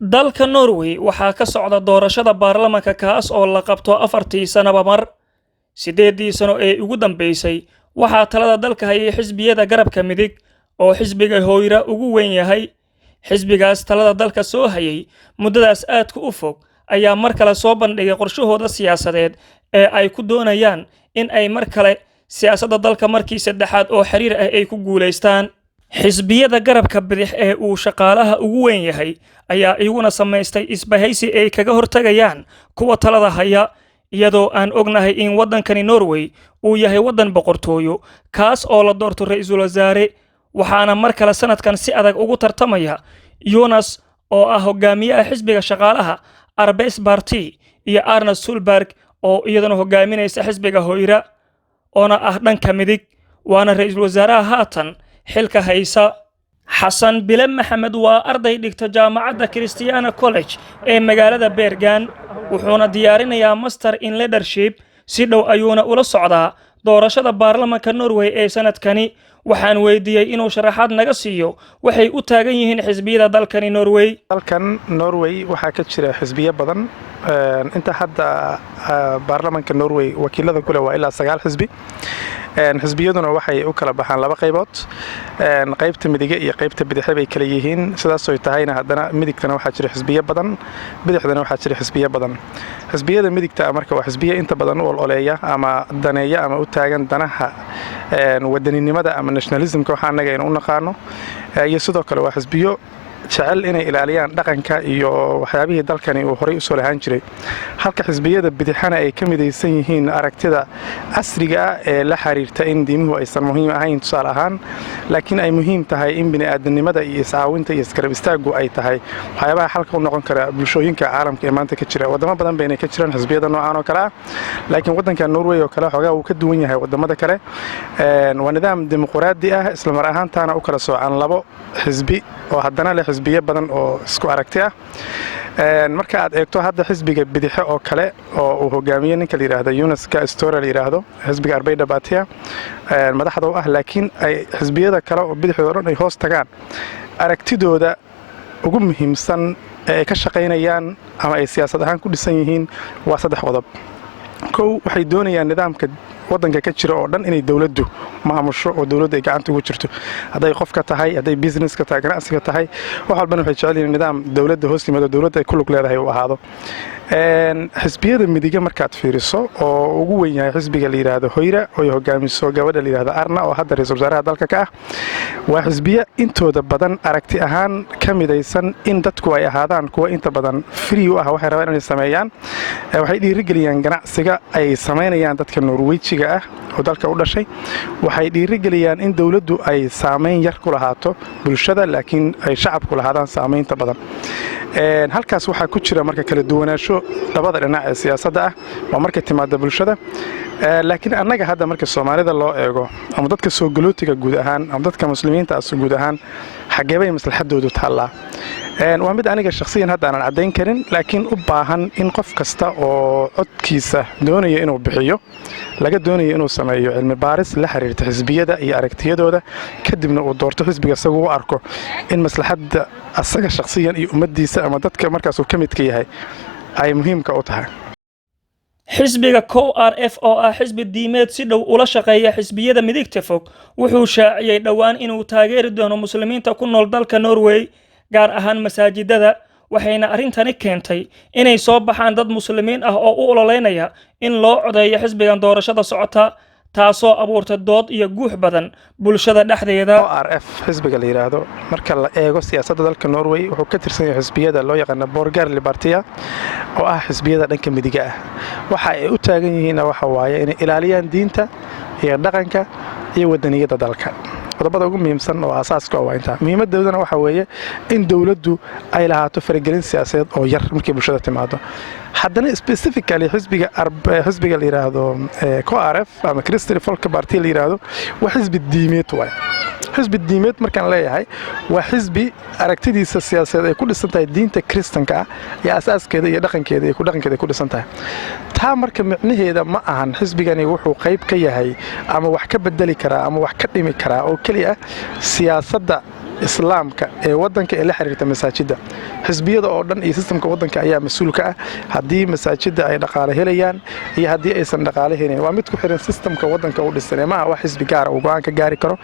dalka Norway waxaa ka socda doorashada baarlamaanka kaas oo la qabto 4 sanaba mar 8 sano ee ugu dambeysay waxaa talada dalka hayay xisbiyada garabka midig oo xisbiga hooyra ugu weyn yahay xisbigaas talada dalka soo hayay muddadaas aadka u fog ayaa mar kale soo bandhigay qorshahooda siyaasadeed ee ay ku doonayaan in ay mar kale siyaasadda dalka markii saddexaad oo xiriir ah ay ku guuleystaan xisbiyada garabka bidix ee uu shaqaalaha ugu weyn yahay ayaa iyaguna samaystay isbahaysi ay kaga hortagayaan kuwa talada haya iyadoo aan ognahay in waddankani Norway uu yahay waddan boqortooyo kaas oo la doorto ra'iisul wasaare waxaana mar kale sanadkan si adag ugu tartamaya Jonas oo ah hogaamiyaha xisbiga shaqaalaha Arbeids Party iyo Arne Solberg oo iyadana hogaaminaysa xisbiga hooyra oona ah dhanka midig waana ra'iisul wasaaraha haatan xilka haysa xasan bile maxamed waa arday dhigta jaamacadda Christiana College ee magaalada Bergen wuxuuna diyaarinayaa master in leadership si dhow ayuuna ula socdaa doorashada baarlamaanka Norway ee sanadkani waxaan weydiiyay inuu sharaxaad naga siiyo waxay u taagan yihiin xisbiyada dalkani Norway dalkan Norway waxaa ka jira xisbiyo badan inta hadda baarlamaanka Norway wakiilada kule waa ilaa 9 xisbi xisbiyaduna waxay u kala baxaan laba qaybood qaybta midiga iyo qaybta bidixda bay kala yihiin sidaas oo tahayna haddana midigtana waxaa jira xisbiyo badan bidixdana waxaa jira xisbiyo badan xisbiyada midigta marka waa xisbiyo inta badan u ololeeya ama daneeya ama u taagan danaha wadaninimada ama nationalismka waxa anaga inuu naqaano iyo sidoo kale waa xisbiyo jecel inay ilaaliyaan dhaqanka iyo waxyaabihii dalkani uu horay u soo lahaan jiray halka xisbiyada bidixana ay ka midaysan yihiin aragtida casriga ah ee la xiriirta in diimuhu aysan muhiim ahayn tusaale ahaan laakiin ay muhiim tahay in bini'aadanimada iyo iscaawinta iyo isgarab istaaggu ay tahay waxyaabaha xalka u noqon kara bulshooyinka caalamka ee maanta ka jira wadamo badan bayna ka jiraan xisbiyada noocan oo kale ah laakiin waddanka Norway oo kale xogaa uu ka duwan yahay wadamada kale waa nidaam dimuqraadi ah isla mar ahaantaana u kala soocan labo xisbi oo haddana leh xisbiyo badan oo isku aragti ah marka aad eegto hadda xisbiga bidixo oo kale oo uu hogaamiyo ninka la yiraahdo Jonas Gahr la yiraahdo xisbiga Arbeids Party madaxda u ah laakiin ay xisbiyada kale oo bidixda dhan ay hoos tagaan aragtidooda ugu muhiimsan ee ka shaqeynayaan ama ay siyaasad ahaan ku dhisan yihiin waa 3 qodob kow waxay doonayaan nidaamka waddanka ka jira oo dhan inay dawladdu maamusho oo dawladdu ay gacanta ugu jirto haday qofka tahay haday business ka tahay ganacsiga tahay wax walba waxay jecel yihiin nidaam dawladda hoos yimaado dawladda ay ku lug leedahay uu ahaado xisbiyada midiga markaad fiiriso oo ugu weyn yahay xisbiga la yiraahdo hooyra oo hogaamiso gabadha la yiraahdo Arna oo hadda ra'iisul wasaaraha dalka ka ah waa xisbiya intooda badan aragti ahaan ka midaysan in dadku ay ahaadaan kuwa inta badan free u ah waxay rabaan inay sameeyaan waxay dhiirigeliyaan ganacsiga ay sameynayaan dadka Norwejiga ah oo dalka u dhashay waxay dhiirigeliyaan in dawladdu ay saameyn yar ku lahaato bulshada laakiin ay shacabku lahaadaan saameynta badan halkaas waxaa ku jira marka kala duwanaansho labada dhinac ee siyaasadda ah waa marka timaada bulshada laakiin annaga hadda marka Soomaalida loo eego ama dadka soo galootiga guud ahaan ama dadka muslimiinta ah guud ahaan xageebay maslaxadoodu taala waa mid aniga shakhsiyan hadda aan cadeyn karin laakiin u baahan in qof kasta oo codkiisa doonaya inuu bixiyo laga doonayo inuu sameeyo cilmi baaris la xiriirta xisbiyada iyo aragtiyadooda kadibna uu doorto xisbiga isagu u arko in maslaxadda asaga shakhsiyan iyo ummadiisa ama dadka markaas uu ka midka yahay ay muhiimka u tahay xisbiga KRF oo ah xisbi diimeed si dhow ula shaqeeya xisbiyada midigta fog wuxuu shaaciyay dhawaan inuu taageeri doono muslimiinta ku nool dalka Norway gaar ahaan masaajidada waxayna arintani keentay inay soo baxaan dad muslimiin ah oo u ololeynaya in loo codeeyo xisbigan doorashada socota taasoo abuurtay dood iyo guux badan bulshada dhexdeeda KRF xisbiga la yiraahdo marka la eego siyaasadda dalka Norway wuxuu ka tirsan yahay xisbiyada loo yaqaan Borgerlig Party oo ah xisbiyada dhanka midiga ah waxa ay u taagan yihiin waxa waaye inay ilaaliyaan diinta iyo dhaqanka iyo wadaniyada dalka qodobada ugu muhiimsan oo asaaska ah waa inta muhiimadoodana waxa weeye in dawladdu ay lahaato faragelin siyaasadeed oo yar markii bulshada timaado haddana specifically xisbiga la yiraahdo KRF ama Kristelig Folkeparti la yiraahdo waa xisbi diimeed waay xisbi diimeed markaan leeyahay waa xisbi aragtidiisa siyaasadeed ay ku dhisan tahay diinta Kristanka ah iyo asaaskeeda iyo dhaqankeeda ay ku dhisan tahay taa marka micnaheeda ma ahan xisbigani wuxuu qayb ka yahay ama wax ka bedeli kara ama wax ka dhimi kara oo kaliya siyaasadda islaamka ee waddanka ee la xiriirta masaajidda. xisbiyada oo dhan iyo sistamka waddanka ayaa mas-uul ka ah haddii masaajidda ay dhaqaale helayaan iyo haddii aysan dhaqaale helayn. waa mid ku xiran sistamka waddanka u dhisan, maaha wax xisbi gaara uu go'aan ka gaari karo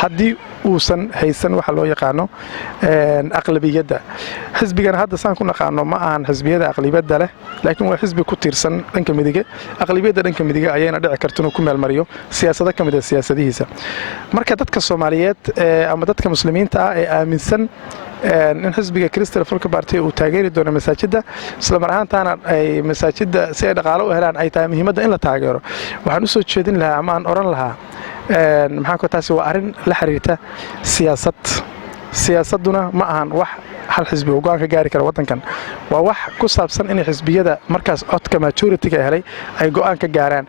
haddii uusan haysan waxa loo yaqaano aqlabiyadda. xisbigana hadda saan ku naqaano ma ahan xisbiyada aqlabiyadda leh, laakiin waa xisbi ku tiirsan dhanka midige. aqlabiyadda dhanka midige ayayna dhici karta inuu ku meelmariyo siyaasado ka mid ah siyaasadihiisa. marka dadka Soomaaliyeed ama dadka muslimiinta ah ee aaminsan in xisbiga Crystal Folk Party uu taageeri doono masaajidda isla mar ahaantaana ay masaajidda si ay dhaqaale u helaan ay tahay muhiimadda in la taageero, waxaan u soo jeedin lahaa ama aan oran lahaa taasi waa arrin la xiriirta siyaasad. siyaasaduna ma ahan wax hal xisbi uu go'aan ka gaari karo waddankan. waa wax ku saabsan in xisbiyada markaas codka majority-ga helay ay go'aan ka gaaraan.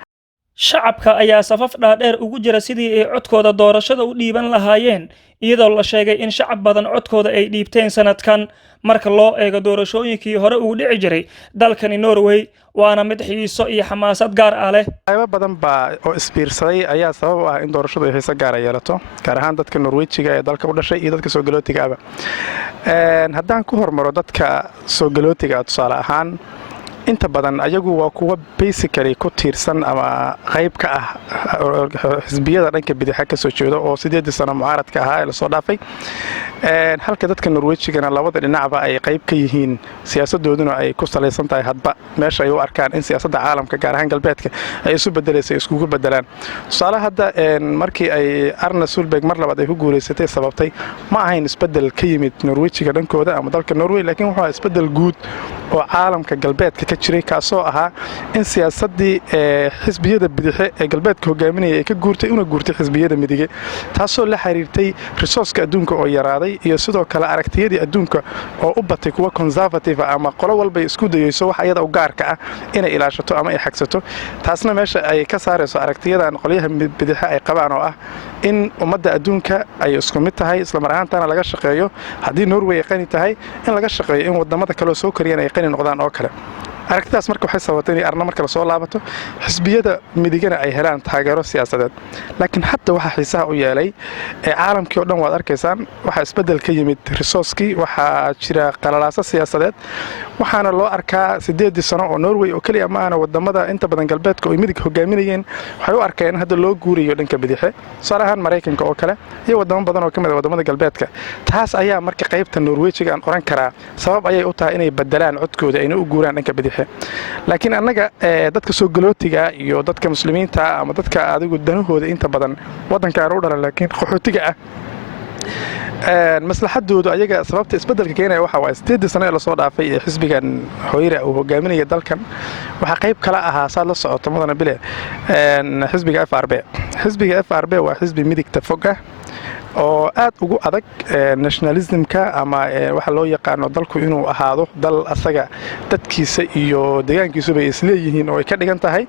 shacabka ayaa safaf dhaadheer ugu jira sidii ay codkooda doorashada u dhiiban lahaayeen, iyadoo la sheegay in shacab badan codkooda ay dhiibteen sanadkan marka loo eego doorashooyinkii hore ugu dhici jiray dalkani Norway. waana mid xiiso iyo xamaasad gaar ah leh. qaybo badan baa oo isbiirsaday ayaa sabab u ah in doorashadu ay xiiso gaar ah yeelato, gaar ahaan dadka Norwejiga ee dalka u dhashay iyo dadka soo galootiga ah. haddaan ku hormaro dadka soo galootiga tusaale ahaan, inta badan ayagu waa kuwa basically ku tiirsan ama qayb ka ah xisbiyada dhanka bidaxa ka soo jeeda oo 8 sano mucaaradka ahaa ee la soo dhaafay. halka dadka Norwejigana labada dhinacba ay qayb ka yihiin, siyaasadooduna ay ku salaysan tahay hadba meesha ay u arkaan in siyaasadda caalamka gaar ahaan galbeedka ay isu bedelaysay iskugu bedelaan. tusaale hadda markii ay Erna Solberg mar labaad ay ku guuleysatay sababtay ma ahayn isbedel ka yimid Norwejiga dhankooda ama dalka Norway, laakiin wuxuu ahaa isbedel guud oo caalamka galbeedka ka jiray, kaasoo ahaa in siyaasaddii xisbiyada bidaxe ee galbeedka hogaaminaya ay ka guurtay una guurtay xisbiyada midige, taasoo la xiriirtay resourceka adduunka oo yaraaday iyo sidoo kale aragtiyadii adduunka oo u batay kuwa conservative ama qolo walba isku dayayso wax ayada u gaarka ah inay ilaashato ama ay xagsato. taasna meesha ay ka saarayso aragtiyadan qolyaha bidaxa ay qabaan oo ah in ummadda adduunka ay isku mid tahay, isla mar ahaantaana laga shaqeeyo haddii Norway ay qani tahay in laga shaqeeyo in wadamada kale oo soo koriyaan ay qani noqdaan oo kale. aragtidaas marka waxay sababtay in Erna marka la soo laabato xisbiyada midigana ay helaan taageero siyaasadeed. laakiin hadda waxa xiisaha u yeelay caalamkii oo dhan waad arkaysaan waxa isbedel ka yimid resource-kii, waxa jira qalalaasa siyaasadeed, waxaana loo arkaa 8 sano oo Norway oo kaliya ma aana wadamada inta badan galbeedka oo midig hogaaminayeen waxay u arkeen in hadda loo guuriyo dhanka bidaxe, tusaale ahaan Mareykanka oo kale iyo wadamo badan oo ka mid ah wadamada galbeedka. taas ayaa marka qaybta Norwejiga aan oran karaa sabab ayay u tahay inay bedelaan codkooda ayna u guuraan dhanka bidaxe. laakiin annaga dadka soo galootiga iyo dadka muslimiinta ama dadka adigu danahooda inta badan waddankan u dhalan laakiin qaxootiga ah, maslaxadoodu ayaga sababta isbedelka keenaya waxa waa 8 sano ee la soo dhaafay ee xisbigan Hoyra uu hogaaminaya dalkan waxa qayb kala ahaa saad la socoto mudana bile xisbiga FRB. xisbiga FRB waa xisbi midigta fog ah oo aad ugu adag nationalismka ama waxa loo yaqaano dalku inuu ahaado dal asaga dadkiisa iyo deegaankiisuba ay isleeyihiin oo ay ka dhigan tahay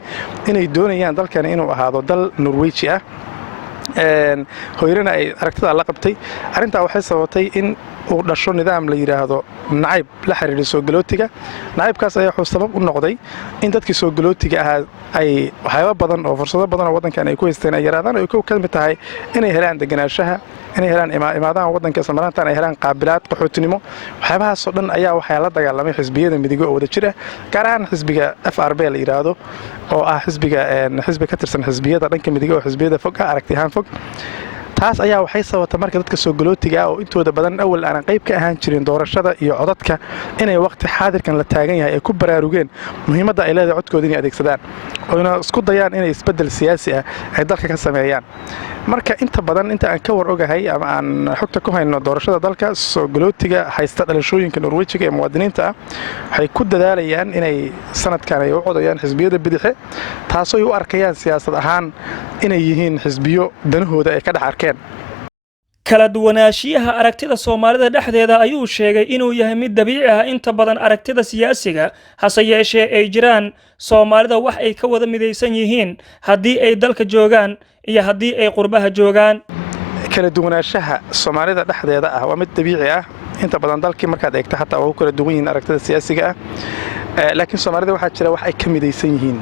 inay doonayaan dalkan inuu ahaado dal Norweji ah. Hoyrana ay aragtida la qabtay. arrintaa waxay sababtay in uu dhasho nidaam la yiraahdo nacayb la xiriira soo galootiga. nacaybkaas ayaa wuxuu sabab u noqday in dadkii soo galootiga ahaa ay waxyaabo badan oo fursado badan oo waddankan ay ku haysteen ay yaraadaan oo ka mid tahay inay helaan deganaanshaha, inay helaan imaadaha waddanka isla markaana ay helaan qaabilaad qaxootinimo. waxyaabahaas oo dhan ayaa waxaa la dagaalamay xisbiyada midig oo wada jira, gaar ahaan xisbiga FRB la yiraahdo oo ah xisbi ka tirsan xisbiyada dhanka midig oo xisbiyada fog ah aragti ahaan fog. taas ayaa waxay sababtay marka dadka soo galootiga oo intooda badan awal aan qayb ka ahaan jirin doorashada iyo codadka inay waqti xaadirkan la taagan yahay ay ku baraarugeen muhiimadda ay leedahay codkooda inay adeegsadaan oo inay isku dayaan inay isbedel siyaasi ah ay dalka ka sameeyaan. marka inta badan inta aan ka war ogahay ama aan xogta ku hayno doorashada dalka, soo galootiga haysta dhalashooyinka Norwejiga ee muwaadiniinta ah waxay ku dadaalayaan inay sanadkan ay u codayaan xisbiyada bidaxe, taasoo ay u arkayaan siyaasad ahaan inay yihiin xisbiyo danahooda ay ka dhex arkeen. kala duwanaanshiyaha aragtida Soomaalida dhexdeeda ayuu sheegay inuu yahay mid dabiici ah inta badan aragtida siyaasiga, hase yeeshee ay jiraan Soomaalida wax ay ka wada midaysan yihiin haddii ay dalka joogaan iyo haddii ay qurbaha joogaan. kala duwanaanshaha Soomaalida dhexdeeda ah waa mid dabiici ah inta badan dalkii markaad eegto xataa waa kala duwan yihiin aragtida siyaasiga ah, laakiin Soomaalida waxaa jira wax ay ka midaysan yihiin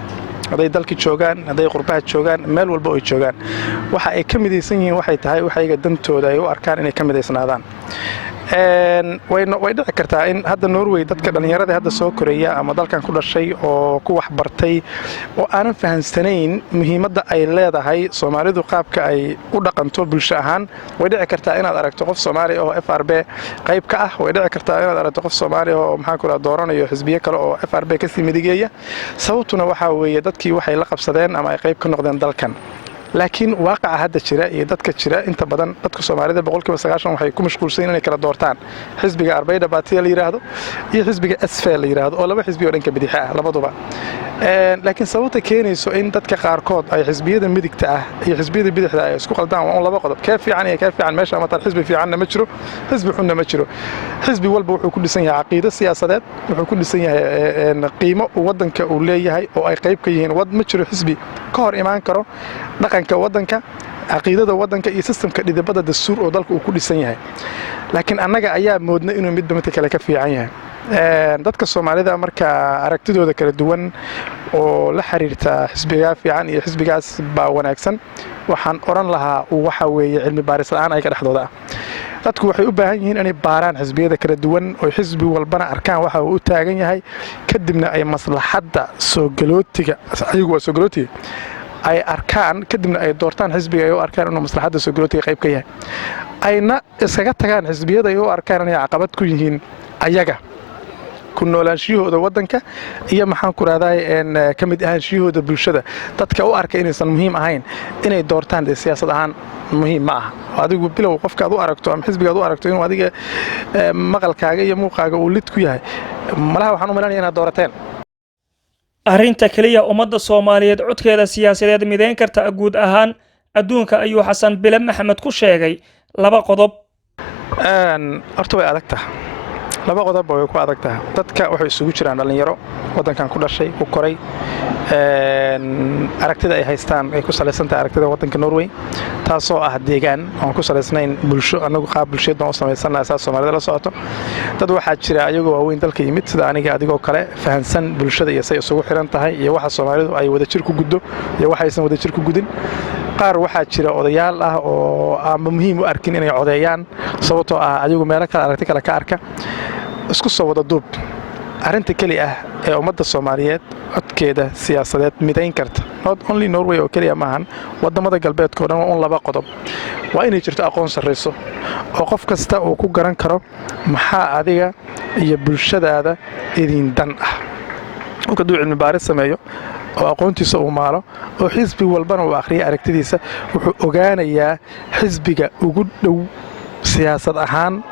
hadday dalki joogaan, hadday qurbaha joogaan, meel walba oo ay joogaan waxa ay ka midaysan yihiin waxay tahay waxayga dantooda ay u arkaan inay ka midaysnaadaan. way dhici kartaa in hadda Norway dadka dhalinyarada hadda soo koreeya ama dalkan ku dhashay oo ku wax bartay oo aanan fahansanayn muhiimadda ay leedahay Soomaalidu qaabka ay u dhaqanto bulsho ahaan. way dhici kartaa inaad aragto qof Soomaali oo FRB qayb ka ah, way dhici kartaa inaad aragto qof Soomaali oo maxaan ku dooranayo xisbiye kale oo FRB ka sii midigeeya. sababtuna waxa weeye dadkii waxay la qabsadeen ama ay qayb ka noqdeen dalkan. laakiin waaqaca hadda jira iyo dadka jira inta badan dadka Soomaalida 90% waxay ku mashquulsan inay kala doortaan xisbiga Arbeyda Baatiya la yiraahdo iyo xisbiga SFL la yiraahdo oo laba xisbi oo dhanka bidix ah labaduba. laakiin sababta keenayso in dadka qaarkood ay xisbiyada midigta ah iyo xisbiyada bidixda ay isku qaldaan waa laba qodob. ka fiican iyo ka fiican meesha ama xisbi fiicanna ma jiro, xisbi xunna ma jiro. xisbi walba wuxuu ku dhisan yahay caqiido siyaasadeed, wuxuu ku dhisan yahay qiimo wadanka uu leeyahay oo ay qayb ka yihiin. wad ma jiro xisbi ka hor imaan karo dhaqanka wadanka, caqiidada wadanka iyo sistemka dhidibada dastuur oo dalka uu ku dhisan yahay. laakiin annaga ayaa moodna inuu midba mid kale ka fiican yahay. dadka Soomaalida marka aragtidooda kala duwan oo la xiriirta xisbiga fiican iyo xisbigaas baa wanaagsan, waxaan oran lahaa waxa weeye cilmi baaris la'aan ay ka dhaxdooda ah. dadku waxay u baahan yihiin inay baaraan xisbiyada kala duwan oo xisbi walbana arkaan waxa uu u taagan yahay, kadibna ay maslaxadda soo galootiga ayagu waa soo galootiga ay arkaan, kadibna ay doortaan xisbiga ay u arkaan inuu maslaxadda soo galootiga qayb ka yahay. ayna iskaga tagaan xisbiyada ay u arkaan inay caqabad ku yihiin ayaga ku noolaanshiyahooda wadanka iyo maxaan ku raadayay ka mid ahaanshiyahooda bulshada. dadka u arka inaysan muhiim ahayn inay doortaan siyaasad ahaan muhiim ma aha. adigu bilow qofka aad u aragto ama xisbiga aad u aragto inuu adiga maqalkaaga iyo muuqaaga uu lid ku yahay, malaha waxaan u maleynayaa inaad doorateen. arrinta kaliya ummadda Soomaaliyeed codkeeda siyaasadeed mideyn karta guud ahaan adduunka ayuu Xasan Bile Maxamed ku sheegay laba qodob. horta way adag tahay, laba qodob way ku adag tahay. dadka waxay isugu jiraan dhalinyaro wadankan ku dhashay ku koray, aragtida ay haystaan ay ku salaysan tahay aragtida wadanka Norway, taasoo ah deegaan aan ku salaysnayn bulsho. anagu qaab bulsheed baan u samaysanahay asaas Soomaalida la socoto. dad waxaa jira ayagoo waaweyn dalka yimid sida aniga adigoo kale fahansan bulshada iyo say isugu xiran tahay iyo waxa Soomaalidu ay wada jir ku guddo iyo waxa aysan wada jir ku gudin. qaar waxaa jira odayaal ah oo aan muhiim u arkin inay codeeyaan sababtoo ah ayagu meelo kale aragti kale ka arka. isku soo wada duub arrinta kali ah ee ummadda Soomaaliyeed codkeeda siyaasadeed mideyn karta not only Norway oo kaliya maahan, wadamada galbeedka oo dhan waa laba qodob. waa inay jirto aqoon sarreyso oo qof kasta uu ku garan karo maxaa adiga iyo bulshadaada idin dan ah. oo kadib cilmi baaris sameeyo oo aqoontiisa uu maalo oo xisbi walbana uu akhriyo aragtidiisa, wuxuu ogaanayaa xisbiga ugu dhow siyaasad ahaan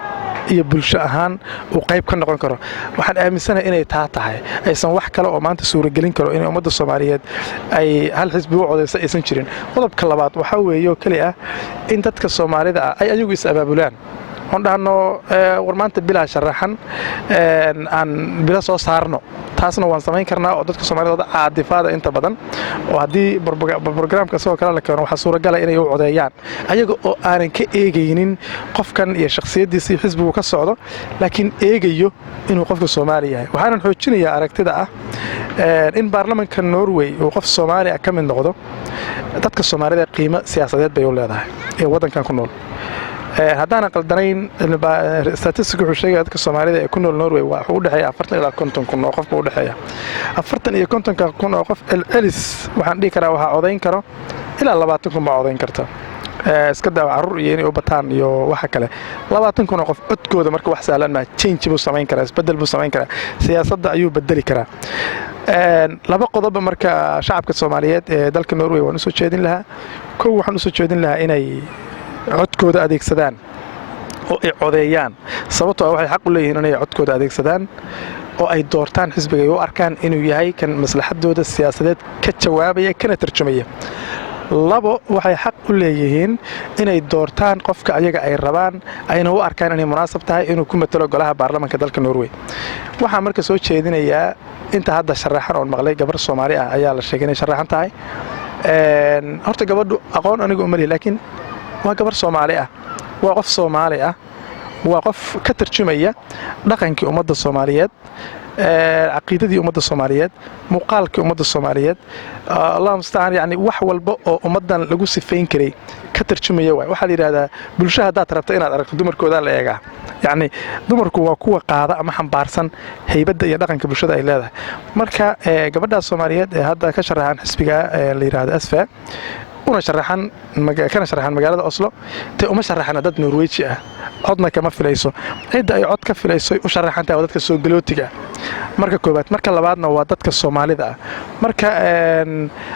iyo bulsho ahaan uu qayb ka noqon karo. waxaan aaminsanahay inay taa tahay, aysan wax kale oo maanta suuragelin karo in ummadda Soomaaliyeed ay hal xisbi u codeyso aysan jirin. qodobka labaad waxa weeye oo kali ah in dadka Soomaalida ah ay ayagu is abaabulaan. on dhahno war maanta bilaa sharaxan aan bila soo saarno, taasna waan samayn karnaa oo dadka Soomaalida caadifaada inta badan oo haddii barnaamijka soo kala la keeno waxa suuragal ah inay u codeeyaan ayaga oo aanan ka eegaynin qofkan iyo shakhsiyadiisa iyo xisbigu ka socdo, laakiin eegayo inuu qofka Soomaali yahay. waxaan xoojinayaa aragtida ah in baarlamaanka Norway uu qof Soomaali ah ka mid noqdo. dadka Soomaalida qiimo siyaasadeed bay u leedahay ee wadankan ku nool. haddaan qaldanayn statistics wuxuu sheegay dadka Soomaalida ee ku nool Norway waa u dhaxeeya 40 ilaa 50 kun oo qof u dhaxeeya. 40 iyo 50 kun oo qof elis waxaan dhihi karaa waxa codeyn karo ilaa 20 kun baa codeyn karta. iska daa carruur iyo inay u bataan iyo waxa kale. 20 kun oo qof codkooda marka wax sahlan ma change buu samayn karaa, isbedel buu samayn karaa, siyaasadda ayuu bedeli karaa. laba qodob marka shacabka Soomaaliyeed ee dalka Norway waan u soo jeedin lahaa. waxaan u soo jeedin lahaa inay codkooda adeegsadaan oo ay codeeyaan, sababtoo ah waxay xaq u leeyihiin inay codkooda adeegsadaan oo ay doortaan xisbiga ay u arkaan inuu yahay kan maslaxadooda siyaasadeed ka jawaabaya kana tarjumaya. labo waxay xaq u leeyihiin inay doortaan qofka ayaga ay rabaan ayna u arkaan inay munaasab tahay inuu ku matalo golaha baarlamaanka dalka Norway. waxaan marka soo jeedinayaa inta hadda sharaxan oo maqlay gabar Soomaali ah ayaa la sheegay inay sharaxan tahay. horta gabadhu aqoon anigu uma leeyahay, laakiin waa gabar Soomaali ah, waa qof Soomaali ah waa qof ka tarjumaya dhaqankii ummadda Soomaaliyeed, caqiidadii ummadda Soomaaliyeed, muuqaalkii ummadda Soomaaliyeed, allah musta'an yani wax walba oo ummadan lagu sifayn karay ka tarjumaya waay. Waxa la yiraahdaa bulshada hadaad rabto inaad aragto dumarkooda la eegaa, yani dumarku waa kuwa qaada ama xambaarsan haybadda iyo dhaqanka bulshada ay leedahay. Marka gabadha Soomaaliyeed ee hadda ka sharaxan xisbiga la yiraahdo asfa una sharaxan magaalada Oslo te uma sharaxana dad Norweji ah, codna kama filayso. Cidda ay cod ka filayso u sharaxantaa waa dadka soo galootiga marka koobaad. Marka labaadna waa dadka Soomaalida ah. Marka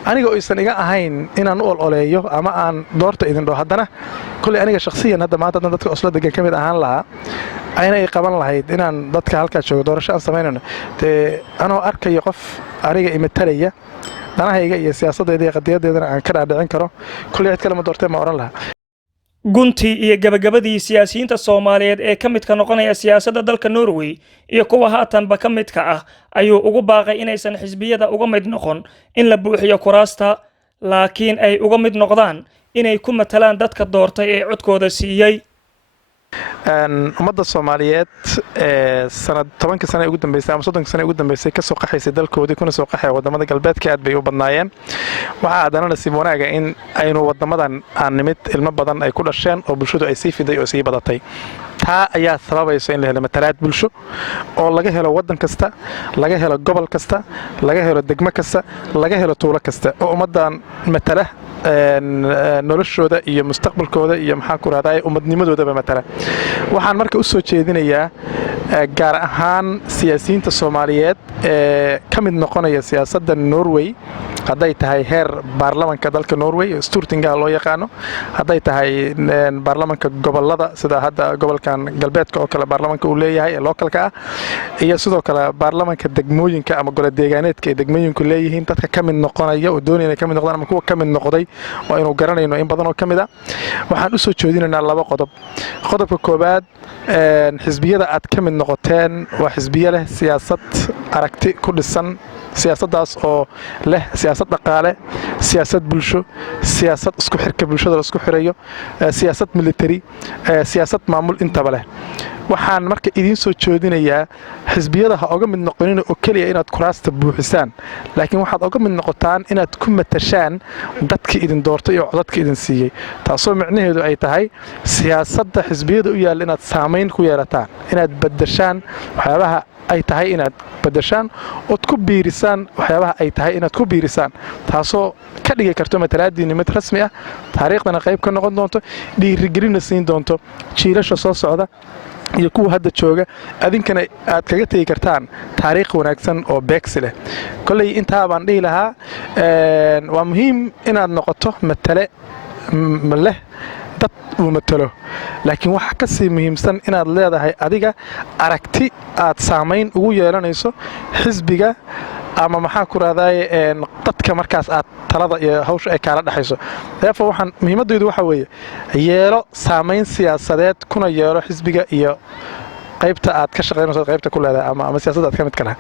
aniga oo isan iga ahayn inaan u ololeeyo ama aan doorta idin dhaho, haddana kulli aniga shakhsiyan hadda maanta dadka Oslo degan kamid ahaan lahaa ayna ay qaban lahayd inaan dadka halka joogo doorasho aan sameynayno te anoo arkayo qof aniga imatalaya danahayga iyo siyaasadeeda iyo qadiyadeedana aan ka dhaadhicin karo, kulli cid kale ma doortay ma oran lahaa. guntii iyo gabagabadii siyaasiyiinta Soomaaliyeed ee ka midka noqonaya siyaasadda dalka Norway iyo kuwa haatanba ka midka ah ayuu ugu baaqay inaysan xisbiyada uga mid noqon in la buuxiyo kuraasta, laakiin ay uga mid noqdaan inay ku matalaan dadka doortay ee codkooda siiyay. ummadda Soomaaliyeed sanad 10 sano ugu dambeysay ama 30 sano ugu dambeysay ka soo qaxaysay dalkoodii kuna soo qaxay wadamada galbeedka aad bay u badnaayeen. Waxa aadana nasiib wanaaga in aynu wadamadan aan nimid ilmo badan ay ku dhasheen oo bulshadu ay sii fiday oo sii badatay. taa ayaa sababayso in la helo matalaad bulsho oo laga helo wadan kasta, laga helo gobol kasta, laga helo degmo kasta, laga helo tuulo kasta oo ummadan matala noloshooda iyo mustaqbalkooda iyo maxaa ku raadaya ummadnimadoodaba matala. Waxaan marka u soo jeedinayaa gaar ahaan siyaasiyiinta Soomaaliyeed ee ka mid noqonaya siyaasadda Norway, hadday tahay heer baarlamaanka dalka Norway Stortinga loo yaqaano, hadday tahay baarlamaanka gobolada sida hadda gobolkan galbeedka oo kale baarlamaanka uu leeyahay ee localka ah, iyo sidoo kale baarlamaanka degmooyinka ama gole deegaaneedka ee degmooyinku leeyihiin dadka ka mid noqonaya oo doonaya inay ka mid noqdaan ama kuwa ka mid noqday oo aynu garanayno in badan oo ka mid ah. Waxaan u soo jeedinaynaa laba qodob. Qodobka koobaad, xisbiyada aad ka mid noqoteen waa xisbiyo leh siyaasad aragti ku dhisan, siyaasaddaas oo leh siyaasad dhaqaale, siyaasad bulsho, siyaasad isku xirka bulshada la isku xirayo, siyaasad military, siyaasad maamul intaba leh. waxaan marka idiin soo jeedinayaa xisbiyada ha oga mid noqonin oo kaliya inaad kuraasta buuxisaan, laakiin waxaad oga mid noqotaan inaad ku matashaan dadkii idin doortay iyo codadkii idin siiyey, taasoo micnaheedu ay tahay siyaasadda xisbiyada u yaal inaad saamayn ku yeelataan, inaad badashaan waxyaabaha ay tahay inaad badashaan oo ku biirisaan waxyaabaha ay tahay inaad ku biirisaan, taasoo ka dhigi karto matalaadiina mid rasmi ah, taariikhdana qayb ka noqon doonto, dhiirigelina siin doonto jiilasha soo socda iyo kuwa hadda jooga, adinkana aad kaga tegi kartaan taariikh wanaagsan oo beegsi leh. Kolley intaa baan dhihi lahaa, waa muhiim inaad noqoto matale leh dad uu matalo, laakiin waxa ka sii muhiimsan inaad leedahay adiga aragti aad saamayn ugu yeelanayso xisbiga ama maxaa ku raadaaye dadka markaas aad talada iyo hawsha ay kaala dhaxayso. Therefore waxaan muhiimadaydu waxa weeye yeelo saamayn siyaasadeed kuna yeelo xisbiga iyo qaybta aad ka shaqaynayso qaybta ku leedahay ama siyaasadda aad ka mid ka lahaa.